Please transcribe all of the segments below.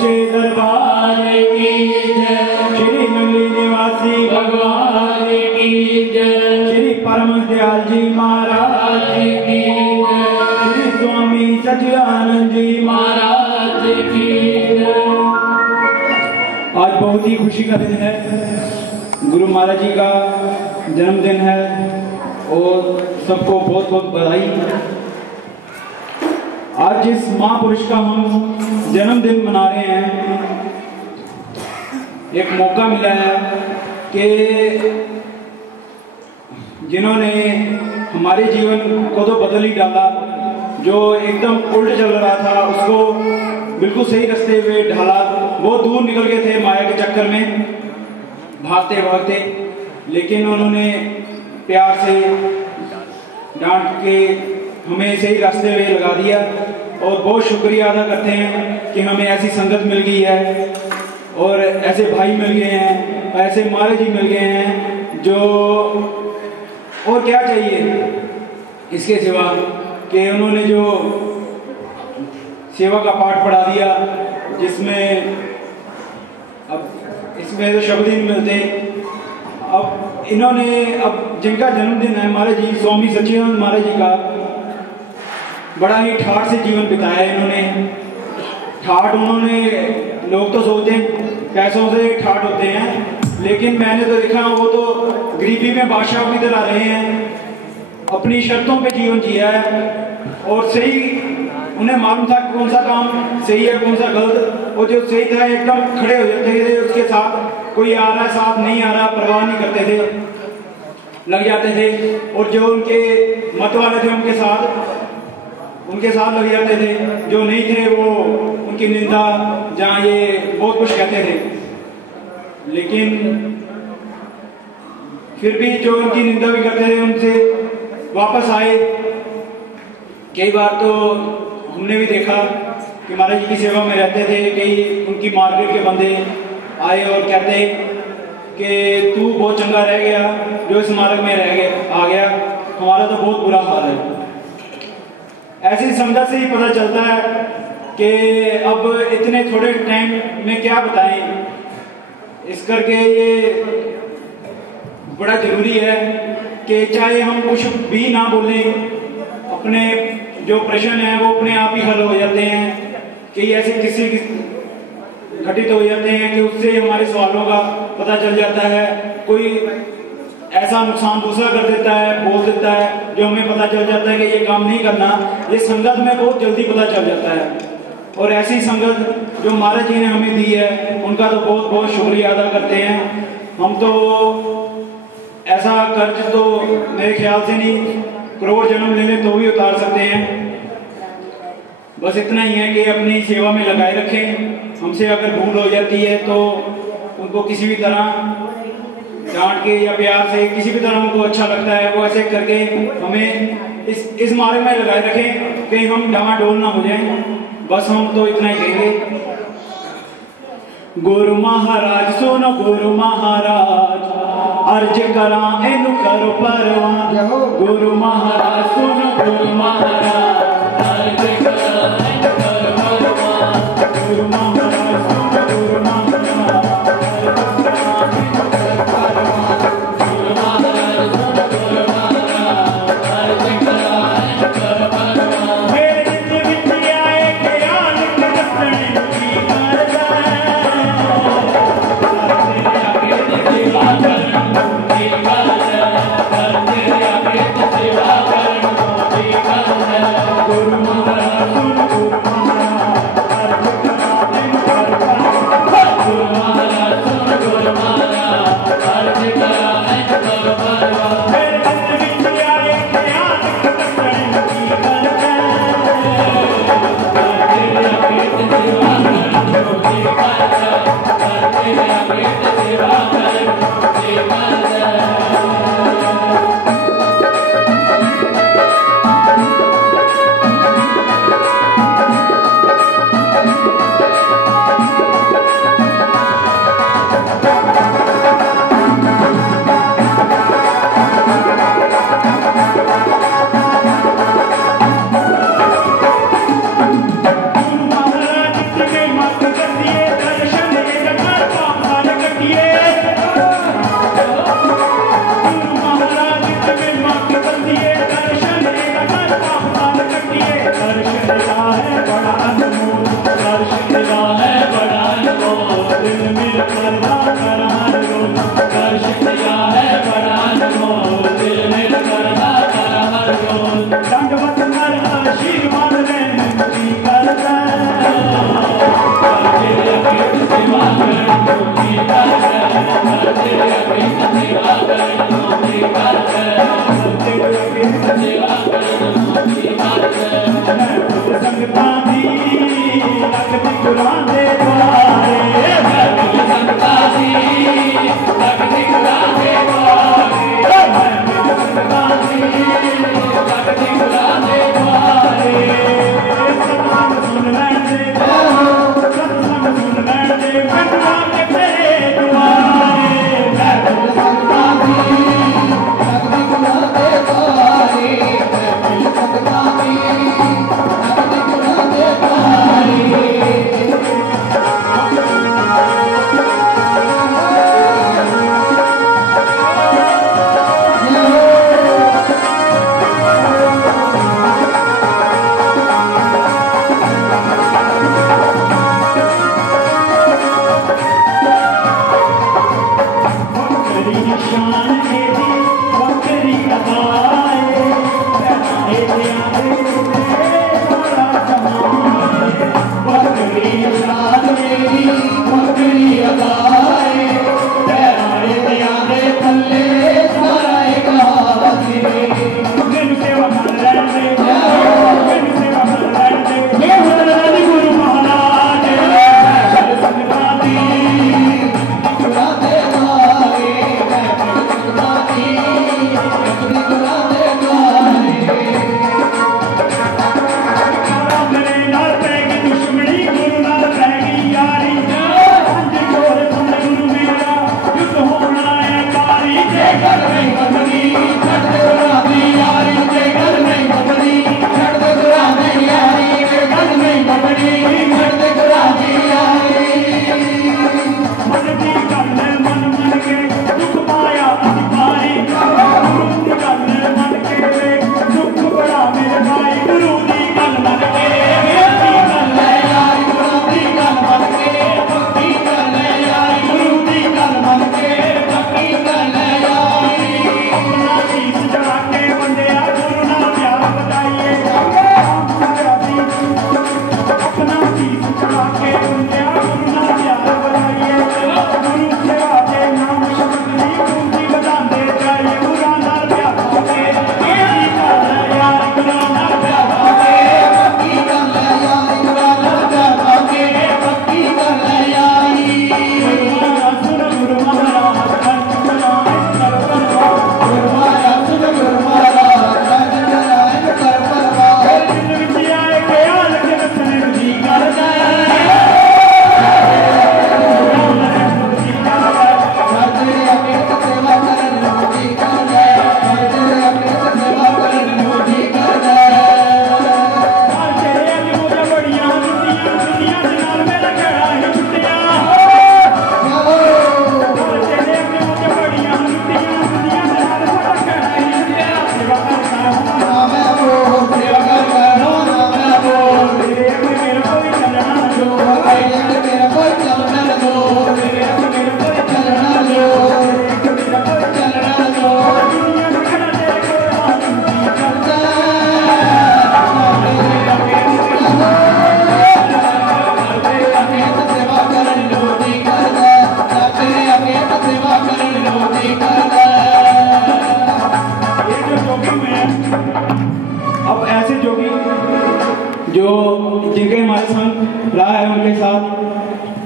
सच्चे दरबार की जय, श्री नगरी निवासी भगवान की जय, श्री परम दयाल जी महाराज की जय, श्री स्वामी सच्चिदानंद जी महाराज की जय। आज बहुत ही खुशी का दिन है, गुरु महाराज जी का जन्मदिन है और सबको बहुत बहुत बधाई। आज जिस महापुरुष का हम जन्मदिन मना रहे हैं, एक मौका मिला है कि जिन्होंने हमारे जीवन को तो बदल ही डाला, जो एकदम उल्ट चल रहा था उसको बिल्कुल सही रास्ते पे ढाला। वो दूर निकल गए थे माया के चक्कर में भागते भागते, लेकिन उन्होंने प्यार से डांट के हमें सही रास्ते पे लगा दिया। और बहुत शुक्रिया अदा करते हैं कि हमें ऐसी संगत मिल गई है और ऐसे भाई मिल गए हैं, ऐसे महाराज जी मिल गए हैं, जो और क्या चाहिए इसके सिवा कि उन्होंने जो सेवा का पाठ पढ़ा दिया, जिसमें अब इसमें तो शब्द ही नहीं मिलते। अब इन्होंने अब जिनका जन्मदिन है महाराज जी स्वामी सच्चिदानंद महाराज जी का, बड़ा ही ठाठ से जीवन बिताया इन्होंने। ठाठ उन्होंने, लोग तो सोचते हैं पैसों से ठाठ होते हैं, लेकिन मैंने तो देखा वो तो गरीबी में बादशाह की तरह रहे हैं, अपनी शर्तों पे जीवन जिया है और सही उन्हें मालूम था कौन सा काम सही है कौन सा गलत, और जो सही था एकदम खड़े हो जाते थे उसके साथ। कोई आ रहा है साथ, नहीं आ रहा परवाह नहीं करते थे, लग जाते थे। और जो उनके मत वाले थे उनके साथ लग जाते थे, जो नहीं थे वो उनकी निंदा जहाँ ये बहुत कुछ कहते थे। लेकिन फिर भी जो उनकी निंदा भी करते थे उनसे वापस आए। कई बार तो हमने भी देखा कि महाराज जी की सेवा में रहते थे, कई उनकी मार्केट के बंदे आए और कहते कि तू बहुत चंगा रह गया जो इस मार्ग में रह गया आ गया, हमारा तो बहुत बुरा हाल है। ऐसी संगत से ही पता चलता है कि अब इतने थोड़े टाइम में क्या बताएं। इस करके ये बड़ा जरूरी है कि चाहे हम कुछ भी ना बोलें, अपने जो प्रश्न है वो अपने आप ही हल हो जाते हैं। कि ऐसे किसी घटित हो जाते हैं कि उससे हमारे सवालों का पता चल जाता है। कोई ऐसा नुकसान दूसरा कर देता है, बोल देता है, जो हमें पता चल जाता है कि ये काम नहीं करना। ये संगत में बहुत जल्दी पता चल जाता है। और ऐसी संगत जो महाराज जी ने हमें दी है उनका तो बहुत बहुत शुक्रिया अदा करते हैं। हम तो ऐसा कर्ज तो मेरे ख्याल से नहीं, करोड़ जन्म ले ले तो भी उतार सकते हैं। बस इतना ही है कि अपनी सेवा में लगाए रखें। हमसे अगर भूल हो जाती है तो उनको किसी भी तरह डांट के या प्यार से, किसी भी तरह उनको अच्छा लगता है वो ऐसे करके हमें इस मार्ग में लगाए रखें कि हम डामाडोल ना हो जाएं। बस हम तो इतना ही कहेंगे। गुरु महाराज सुनो गुरु महाराज, अर्ज करा एनु करो परवान। गुरु महाराज सुनो गुरु महाराज, अर्ज करा एनु करो परवान। गुरु महाराज सुनो गुरु महाराज, गुरु महाराज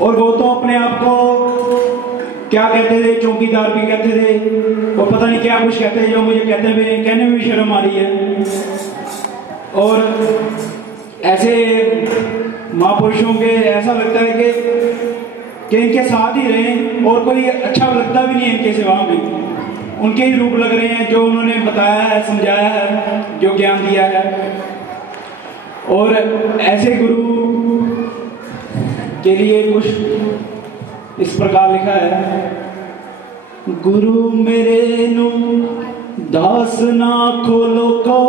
और वो तो अपने आप को क्या कहते थे, चौकीदार भी कहते थे और पता नहीं क्या कुछ कहते थे, जो मुझे कहने में भी शर्म आ रही है। और ऐसे महापुरुषों के ऐसा लगता है कि इनके साथ ही रहें और कोई अच्छा लगता भी नहीं है इनके सिवा में। उनके ही रूप लग रहे हैं जो उन्होंने बताया है, समझाया है, जो ज्ञान दिया है। और ऐसे गुरु के लिए कुछ इस प्रकार लिखा है, गुरु मेरे नु दास ना खोलो को,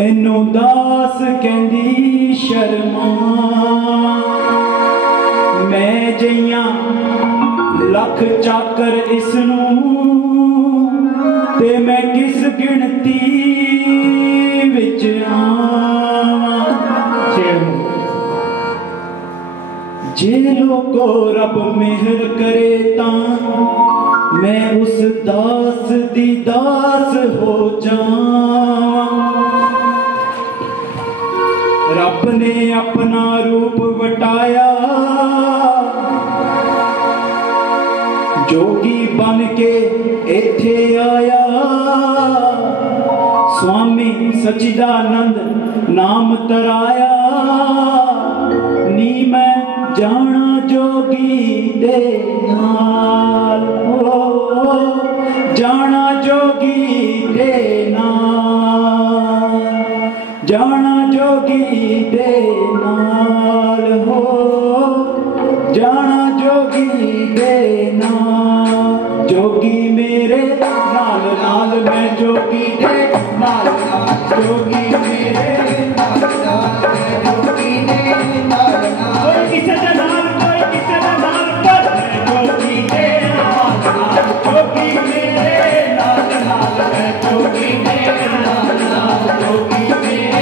इनू दास कहंदी शर्मा, मैं जइया लख चाकर इसनू, ते मैं किस गिनती विच आवां। जे लोको रब मेहर करे तां मैं उस दास दी दास हो जावां। रब ने अपना रूप वटाया, जोगी बन के इत्थे आया, स्वामी सचिदानंद नाम तराया, नी मैं जाना जोगी दे नाल, जाना जोगी दे नाल, जाना जोगी दे नाल हो, जाना जोगी दे नाल। जोगी मेरे नाल नाल, मैं जोगी दे नाल नाल, जोगी मेरे नाल नाल, मैं जोगी दे नाल नाल। कोई किसे दे नाल, कोई किसे दे नाल पर, मैं जोगी दे नाल नाल, जोगी मेरे नाल नाल, मैं जोगी दे नाल नाल, जोगी मेरे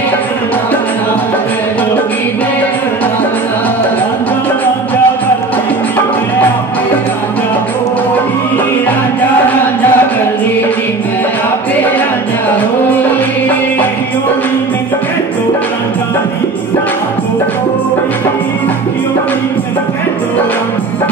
नाल नाल, मैं जोगी दे नाल नाल। रांझा रांझा करदी नी मैं आपे रांझा होई, रांझा रांझा करदी नी मैं आपे रांझा होई, योनी मैं कहतो रांझा नी ना कोई, योनी मैं कहतो रांझा